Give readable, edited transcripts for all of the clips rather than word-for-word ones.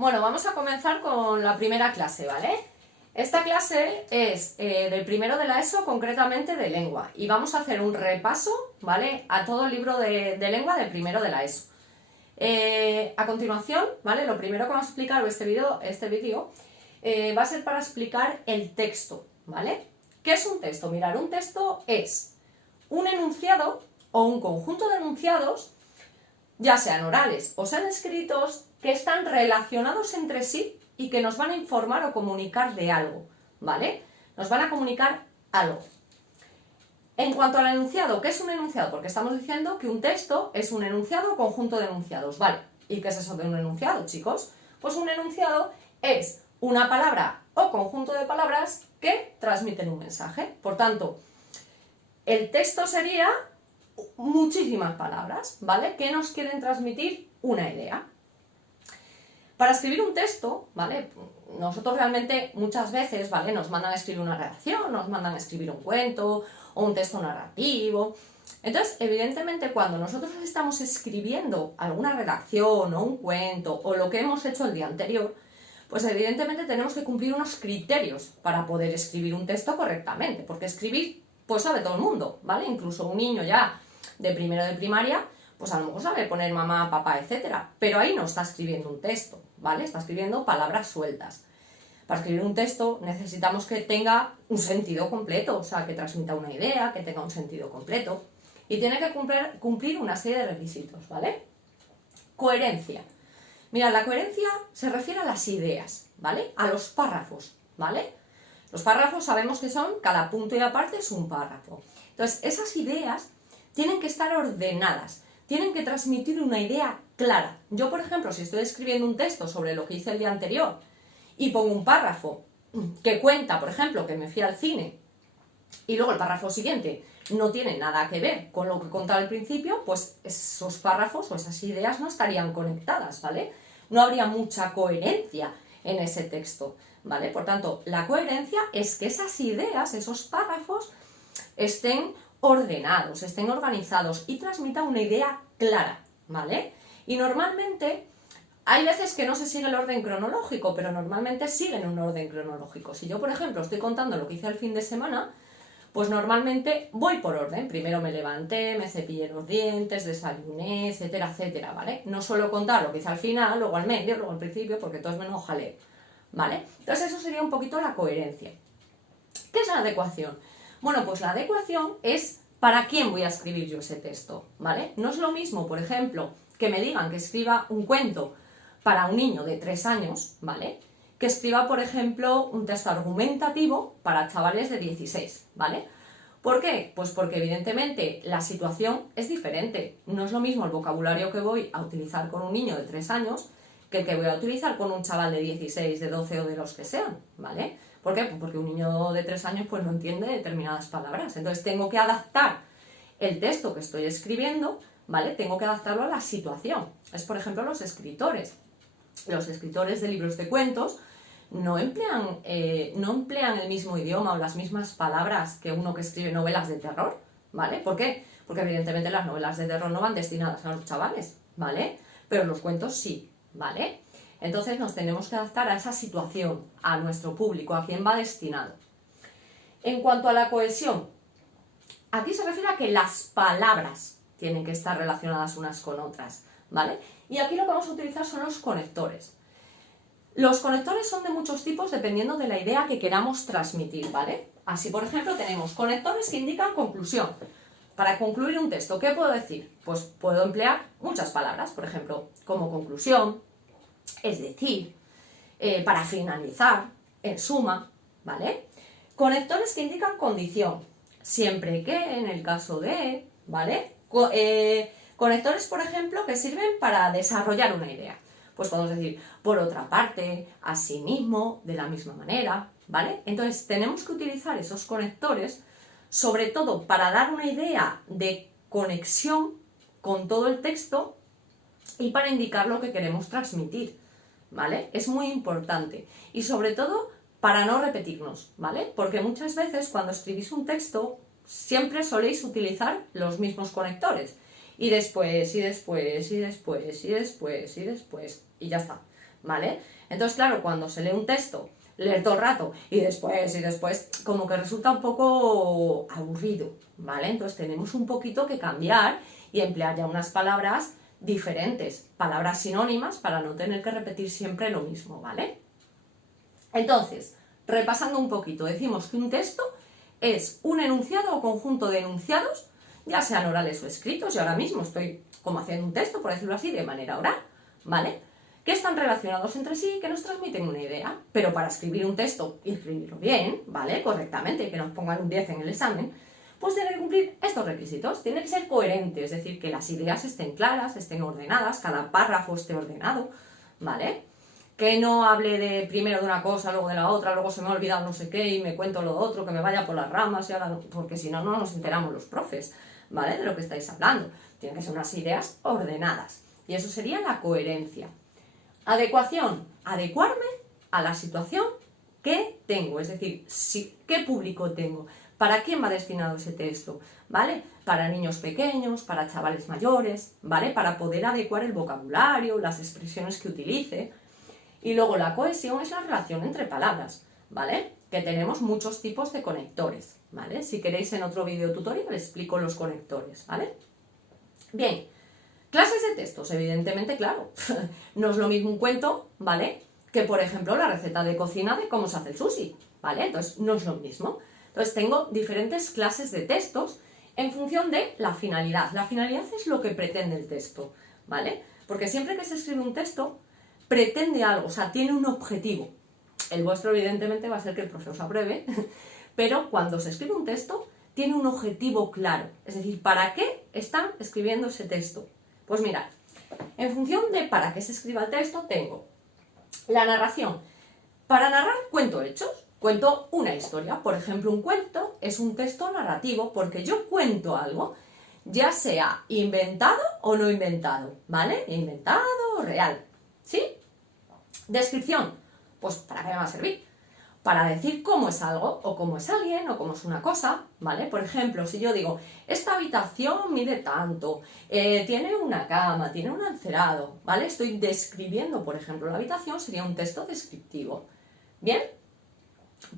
Bueno, vamos a comenzar con la primera clase, ¿vale? Esta clase es del primero de la ESO, concretamente de lengua, y vamos a hacer un repaso, ¿vale?, a todo el libro de lengua del primero de la ESO. A continuación, ¿vale?, lo primero que vamos a explicar, este vídeo va a ser para explicar el texto, ¿vale? ¿Qué es un texto? Mirad, un texto es un enunciado o un conjunto de enunciados, ya sean orales o sean escritos, que están relacionados entre sí y que nos van a informar o comunicar de algo, ¿vale? Nos van a comunicar algo. En cuanto al enunciado, ¿qué es un enunciado? Porque estamos diciendo que un texto es un enunciado o conjunto de enunciados, ¿vale? ¿Y qué es eso de un enunciado, chicos? Pues un enunciado es una palabra o conjunto de palabras que transmiten un mensaje. Por tanto, el texto sería muchísimas palabras, ¿vale?, que nos quieren transmitir una idea. Para escribir un texto, ¿vale?, nosotros realmente muchas veces, ¿vale?, nos mandan a escribir una redacción, nos mandan a escribir un cuento o un texto narrativo. Entonces, evidentemente, cuando nosotros estamos escribiendo alguna redacción o un cuento o lo que hemos hecho el día anterior, pues evidentemente tenemos que cumplir unos criterios para poder escribir un texto correctamente, porque escribir pues sabe todo el mundo, ¿vale? Incluso un niño ya de primero de primaria, pues a lo mejor sabe poner mamá, papá, etcétera, pero ahí no está escribiendo un texto, ¿vale? Está escribiendo palabras sueltas. Para escribir un texto necesitamos que tenga un sentido completo, o sea, que transmita una idea, que tenga un sentido completo, y tiene que cumplir una serie de requisitos, ¿vale? Coherencia. Mirad, la coherencia se refiere a las ideas, ¿vale? A los párrafos, ¿vale? Los párrafos sabemos que son, cada punto y aparte es un párrafo. Entonces, esas ideas tienen que estar ordenadas, tienen que transmitir una idea clara. Yo, por ejemplo, si estoy escribiendo un texto sobre lo que hice el día anterior y pongo un párrafo que cuenta, por ejemplo, que me fui al cine, y luego el párrafo siguiente no tiene nada que ver con lo que contaba al principio, pues esos párrafos o esas ideas no estarían conectadas, ¿vale? No habría mucha coherencia en ese texto, ¿vale? Por tanto, la coherencia es que esas ideas, esos párrafos, estén ordenados, estén organizados y transmitan una idea clara, ¿vale? Y normalmente hay veces que no se sigue el orden cronológico, pero normalmente siguen un orden cronológico. Si yo, por ejemplo, estoy contando lo que hice el fin de semana, pues normalmente voy por orden. Primero me levanté, me cepillé los dientes, desayuné, etcétera, etcétera, ¿vale? No suelo contar lo que hice al final, luego al medio, luego al principio, porque todo es menos jaleo, ¿vale? Entonces eso sería un poquito la coherencia. ¿Qué es la adecuación? Bueno, pues la adecuación es para quién voy a escribir yo ese texto, ¿vale? No es lo mismo, por ejemplo, que me digan que escriba un cuento para un niño de 3 años, ¿vale?, que escriba, por ejemplo, un texto argumentativo para chavales de 16, ¿vale? ¿Por qué? Pues porque evidentemente la situación es diferente. No es lo mismo el vocabulario que voy a utilizar con un niño de 3 años que el que voy a utilizar con un chaval de 16, de 12 o de los que sean, ¿vale? ¿Por qué? Pues porque un niño de 3 años pues no entiende determinadas palabras. Entonces tengo que adaptar el texto que estoy escribiendo, ¿vale? Tengo que adaptarlo a la situación. Es, por ejemplo, los escritores. Los escritores de libros de cuentos no emplean el mismo idioma o las mismas palabras que uno que escribe novelas de terror, ¿vale? ¿Por qué? Porque evidentemente las novelas de terror no van destinadas a los chavales, ¿vale? Pero los cuentos sí, ¿vale? Entonces nos tenemos que adaptar a esa situación, a nuestro público, a quién va destinado. En cuanto a la cohesión, aquí se refiere a que las palabras tienen que estar relacionadas unas con otras, ¿vale? Y aquí lo que vamos a utilizar son los conectores. Los conectores son de muchos tipos dependiendo de la idea que queramos transmitir, ¿vale? Así, por ejemplo, tenemos conectores que indican conclusión. Para concluir un texto, ¿qué puedo decir? Pues puedo emplear muchas palabras, por ejemplo, como conclusión, es decir, para finalizar, en suma, ¿vale? Conectores que indican condición, siempre que, en el caso de, ¿vale? Conectores, por ejemplo, que sirven para desarrollar una idea. Pues podemos decir, por otra parte, asimismo, de la misma manera, ¿vale? Entonces tenemos que utilizar esos conectores, sobre todo para dar una idea de conexión con todo el texto y para indicar lo que queremos transmitir, ¿vale? Es muy importante. Y sobre todo, para no repetirnos, ¿vale? Porque muchas veces cuando escribís un texto, siempre soléis utilizar los mismos conectores. Y después, y después, y después, y después, y después, y ya está, ¿vale? Entonces, claro, cuando se lee un texto, leer todo el rato y después, como que resulta un poco aburrido, ¿vale? Entonces tenemos un poquito que cambiar y emplear ya unas palabras diferentes, palabras sinónimas para no tener que repetir siempre lo mismo, ¿vale? Entonces, repasando un poquito, decimos que un texto es un enunciado o conjunto de enunciados, ya sean orales o escritos, y ahora mismo estoy como haciendo un texto, por decirlo así, de manera oral, ¿vale? Que están relacionados entre sí y que nos transmiten una idea, pero para escribir un texto y escribirlo bien, ¿vale? Correctamente, y que nos pongan un 10 en el examen, pues tiene que cumplir estos requisitos, tiene que ser coherente, es decir, que las ideas estén claras, estén ordenadas, cada párrafo esté ordenado, ¿vale? Que no hable de primero de una cosa, luego de la otra, luego se me ha olvidado no sé qué y me cuento lo otro, que me vaya por las ramas, y ahora no, porque si no, no nos enteramos los profes, ¿vale? De lo que estáis hablando. Tienen que ser unas ideas ordenadas. Y eso sería la coherencia. Adecuación, adecuarme a la situación que tengo, es decir, qué público tengo, para quién va destinado ese texto, ¿vale? Para niños pequeños, para chavales mayores, ¿vale? Para poder adecuar el vocabulario, las expresiones que utilice. Y luego la cohesión es la relación entre palabras, ¿vale? Que tenemos muchos tipos de conectores, ¿vale? Si queréis en otro video tutorial explico los conectores, ¿vale? Bien, clases de textos, evidentemente, claro, no es lo mismo un cuento, ¿vale? Que, por ejemplo, la receta de cocina de cómo se hace el sushi, ¿vale? Entonces, no es lo mismo. Entonces, tengo diferentes clases de textos en función de la finalidad. La finalidad es lo que pretende el texto, ¿vale? Porque siempre que se escribe un texto, pretende algo, o sea, tiene un objetivo. El vuestro, evidentemente, va a ser que el profe os apruebe, pero cuando se escribe un texto, tiene un objetivo claro. Es decir, ¿para qué están escribiendo ese texto? Pues mirad, en función de para qué se escriba el texto, tengo la narración. Para narrar, cuento hechos, cuento una historia. Por ejemplo, un cuento es un texto narrativo porque yo cuento algo, ya sea inventado o no inventado, ¿vale? Inventado o real, ¿sí? Descripción, pues ¿para qué me va a servir? Para decir cómo es algo, o cómo es alguien, o cómo es una cosa, ¿vale? Por ejemplo, si yo digo, esta habitación mide tanto, tiene una cama, tiene un encerado, ¿vale? Estoy describiendo, por ejemplo, la habitación, sería un texto descriptivo. ¿Bien?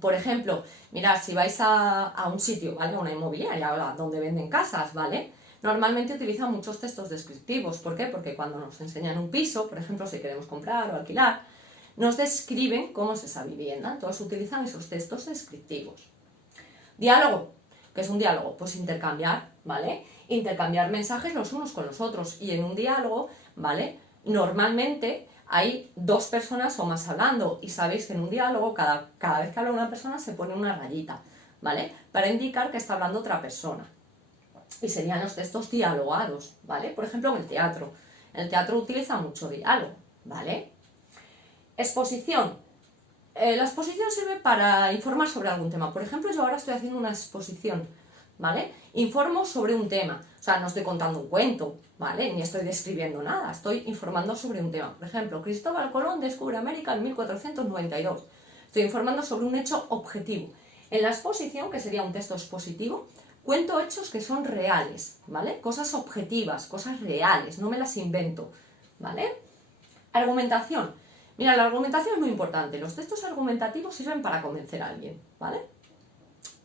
Por ejemplo, mirad, si vais a un sitio, ¿vale? Una inmobiliaria, donde venden casas, ¿vale? Normalmente utilizan muchos textos descriptivos. ¿Por qué? Porque cuando nos enseñan un piso, por ejemplo, si queremos comprar o alquilar, nos describen cómo es esa vivienda, entonces utilizan esos textos descriptivos. Diálogo, ¿qué es un diálogo? Pues intercambiar, ¿vale? Intercambiar mensajes los unos con los otros, y en un diálogo, ¿vale? Normalmente hay dos personas o más hablando, y sabéis que en un diálogo cada vez que habla una persona se pone una rayita, ¿vale? Para indicar que está hablando otra persona. Y serían los textos dialogados, ¿vale? Por ejemplo, en el teatro. El teatro utiliza mucho diálogo, ¿vale? Exposición. La exposición sirve para informar sobre algún tema. Por ejemplo, yo ahora estoy haciendo una exposición, ¿vale? Informo sobre un tema. O sea, no estoy contando un cuento, ¿vale? Ni estoy describiendo nada. Estoy informando sobre un tema. Por ejemplo, Cristóbal Colón descubre América en 1492. Estoy informando sobre un hecho objetivo. En la exposición, que sería un texto expositivo, cuento hechos que son reales, ¿vale? Cosas objetivas, cosas reales, no me las invento, ¿vale? Argumentación. Mira, la argumentación es muy importante. Los textos argumentativos sirven para convencer a alguien, ¿vale?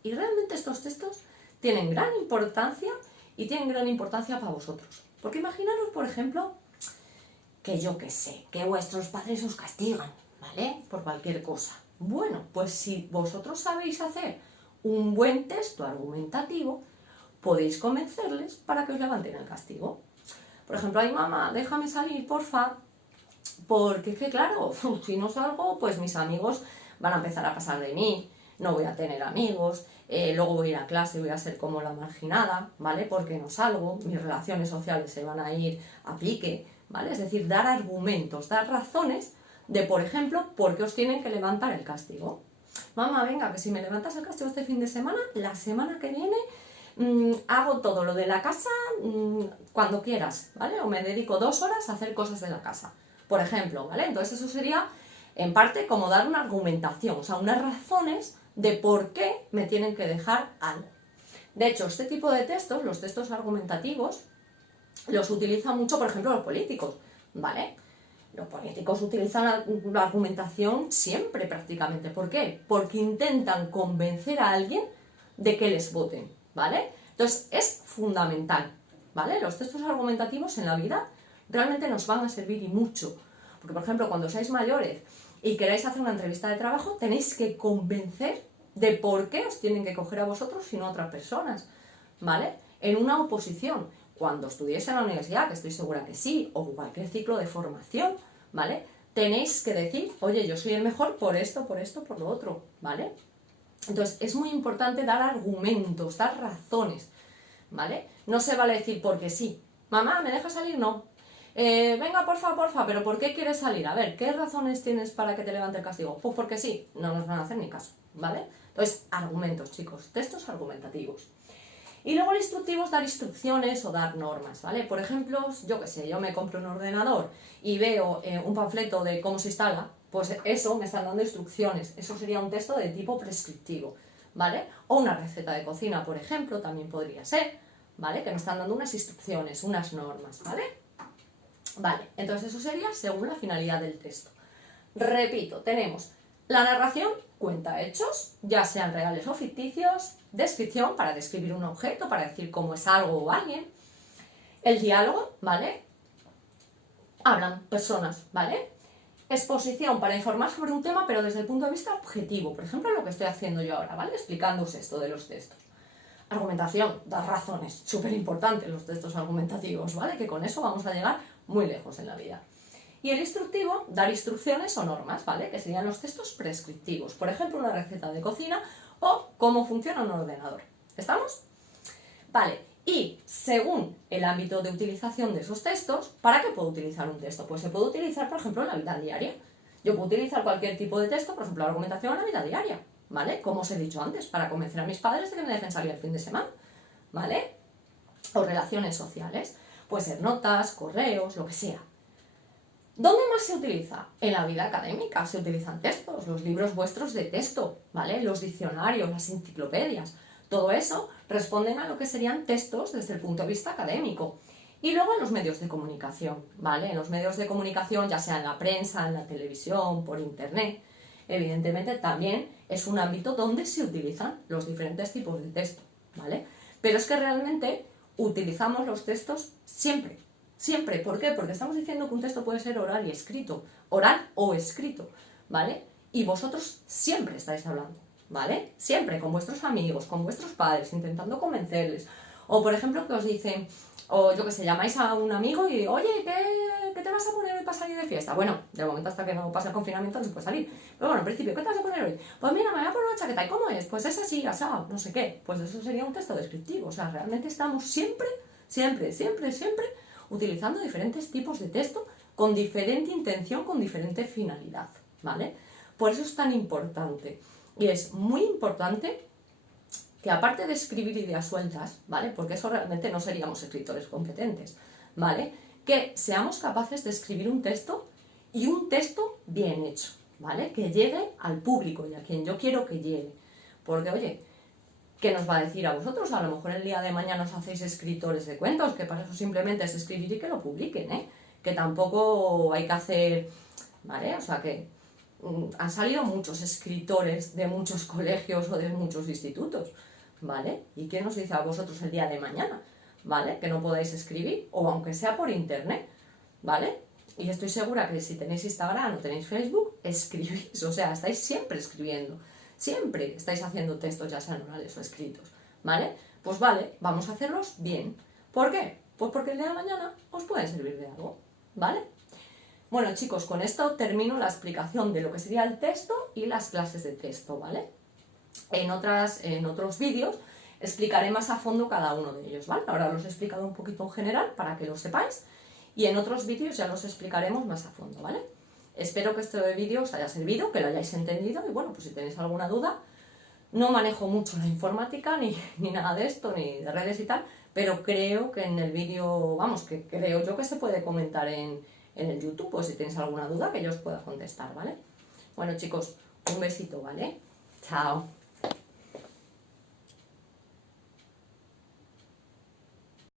Y realmente estos textos tienen gran importancia y tienen gran importancia para vosotros. Porque imaginaros, por ejemplo, que yo qué sé, que vuestros padres os castigan, ¿vale? Por cualquier cosa. Bueno, pues si vosotros sabéis hacer un buen texto argumentativo, podéis convencerles para que os levanten el castigo. Por ejemplo, ay mamá, déjame salir, porfa, porque es que claro, si no salgo, pues mis amigos van a empezar a pasar de mí, no voy a tener amigos, luego voy a ir a clase y voy a ser como la marginada, ¿vale? Porque no salgo, mis relaciones sociales se van a ir a pique, ¿vale? Es decir, dar argumentos, dar razones de, por ejemplo, por qué os tienen que levantar el castigo. Mamá, venga, que si me levantas el castigo este fin de semana, la semana que viene hago todo lo de la casa cuando quieras, ¿vale? O me dedico 2 horas a hacer cosas de la casa, por ejemplo, ¿vale? Entonces eso sería, en parte, como dar una argumentación, o sea, unas razones de por qué me tienen que dejar algo. De hecho, este tipo de textos, los textos argumentativos, los utilizan mucho, por ejemplo, los políticos, ¿vale? Los políticos utilizan la argumentación siempre prácticamente. ¿Por qué? Porque intentan convencer a alguien de que les voten, ¿vale? Entonces es fundamental, ¿vale? Los textos argumentativos en la vida realmente nos van a servir y mucho. Porque, por ejemplo, cuando seáis mayores y queráis hacer una entrevista de trabajo, tenéis que convencer de por qué os tienen que coger a vosotros y no a otras personas, ¿vale? En una oposición, cuando estudiéis en la universidad, que estoy segura que sí, o cualquier ciclo de formación, ¿vale? Tenéis que decir, oye, yo soy el mejor por esto, por lo otro, ¿vale? Entonces, es muy importante dar argumentos, dar razones, ¿vale? No se vale decir porque sí. Mamá, ¿me dejas salir? No. Venga, porfa, pero ¿por qué quieres salir? A ver, ¿qué razones tienes para que te levante el castigo? Pues porque sí, no nos van a hacer ni caso, ¿vale? Entonces, argumentos, chicos, textos argumentativos. Y luego el instructivo es dar instrucciones o dar normas, ¿vale? Por ejemplo, yo qué sé, yo me compro un ordenador y veo un panfleto de cómo se instala, pues eso me están dando instrucciones. Eso sería un texto de tipo prescriptivo, ¿vale? O una receta de cocina, por ejemplo, también podría ser, ¿vale? Que me están dando unas instrucciones, unas normas, ¿vale? Vale, entonces eso sería según la finalidad del texto. Repito, tenemos la narración, cuenta hechos, ya sean reales o ficticios, descripción, para describir un objeto, para decir cómo es algo o alguien, el diálogo, ¿vale? Hablan personas, ¿vale? Exposición, para informar sobre un tema, pero desde el punto de vista objetivo, por ejemplo, lo que estoy haciendo yo ahora, ¿vale? Explicándoos esto de los textos. Argumentación, dar razones, súper importante los textos argumentativos, ¿vale? Que con eso vamos a llegar muy lejos en la vida. Y el instructivo, dar instrucciones o normas, ¿vale? Que serían los textos prescriptivos. Por ejemplo, una receta de cocina o cómo funciona un ordenador. ¿Estamos? Vale, y según el ámbito de utilización de esos textos, ¿para qué puedo utilizar un texto? Pues se puede utilizar, por ejemplo, en la vida diaria. Yo puedo utilizar cualquier tipo de texto, por ejemplo, la argumentación en la vida diaria, ¿vale? Como os he dicho antes, para convencer a mis padres de que me dejen salir el fin de semana, ¿vale? O relaciones sociales. Puede ser notas, correos, lo que sea. ¿Dónde más se utiliza? En la vida académica se utilizan textos, los libros vuestros de texto, ¿vale? Los diccionarios, las enciclopedias, todo eso responden a lo que serían textos desde el punto de vista académico. Y luego en los medios de comunicación, ¿vale? En los medios de comunicación, ya sea en la prensa, en la televisión, por internet, evidentemente también es un ámbito donde se utilizan los diferentes tipos de texto, ¿vale? Pero es que realmente utilizamos los textos siempre. Siempre, ¿por qué? Porque estamos diciendo que un texto puede ser oral y escrito, oral o escrito, ¿vale? Y vosotros siempre estáis hablando, ¿vale? Siempre, con vuestros amigos, con vuestros padres, intentando convencerles. O, por ejemplo, que os dicen, o yo que sé, llamáis a un amigo y, oye, ¿qué te vas a poner hoy para salir de fiesta? Bueno, de momento hasta que no pase el confinamiento no se puede salir. Pero bueno, en principio, ¿qué te vas a poner hoy? Pues mira, me voy a poner una chaqueta. ¿Y cómo es? Pues es así, asado, no sé qué. Pues eso sería un texto descriptivo. O sea, realmente estamos siempre utilizando diferentes tipos de texto con diferente intención, con diferente finalidad, ¿vale? Por eso es tan importante. Y es muy importante que aparte de escribir ideas sueltas, ¿vale? Porque eso realmente no seríamos escritores competentes, ¿vale? Que seamos capaces de escribir un texto y un texto bien hecho, ¿vale? Que llegue al público y a quien yo quiero que llegue. Porque, oye, ¿qué nos va a decir a vosotros? A lo mejor el día de mañana os hacéis escritores de cuentos, que para eso simplemente es escribir y que lo publiquen, ¿eh? Que tampoco hay que hacer, ¿vale? O sea que han salido muchos escritores de muchos colegios o de muchos institutos, ¿vale? ¿Y qué nos dice a vosotros el día de mañana? ¿Vale? Que no podáis escribir, o aunque sea por internet, ¿vale? Y estoy segura que si tenéis Instagram o tenéis Facebook, escribís, o sea, estáis siempre escribiendo. Siempre estáis haciendo textos, ya sean orales o escritos, ¿vale? Pues vale, vamos a hacerlos bien. ¿Por qué? Pues porque el día de mañana os puede servir de algo, ¿vale? Bueno, chicos, con esto termino la explicación de lo que sería el texto y las clases de texto, ¿vale? En otros vídeos explicaré más a fondo cada uno de ellos, ¿vale? Ahora los he explicado un poquito en general para que lo sepáis y en otros vídeos ya los explicaremos más a fondo, ¿vale? Espero que este vídeo os haya servido, que lo hayáis entendido y bueno, pues si tenéis alguna duda, no manejo mucho la informática ni nada de esto, ni de redes y tal, pero creo que en el vídeo, vamos, que creo yo que se puede comentar en el YouTube, o si tenéis alguna duda que yo os pueda contestar, ¿vale? Bueno chicos, un besito, ¿vale? Chao.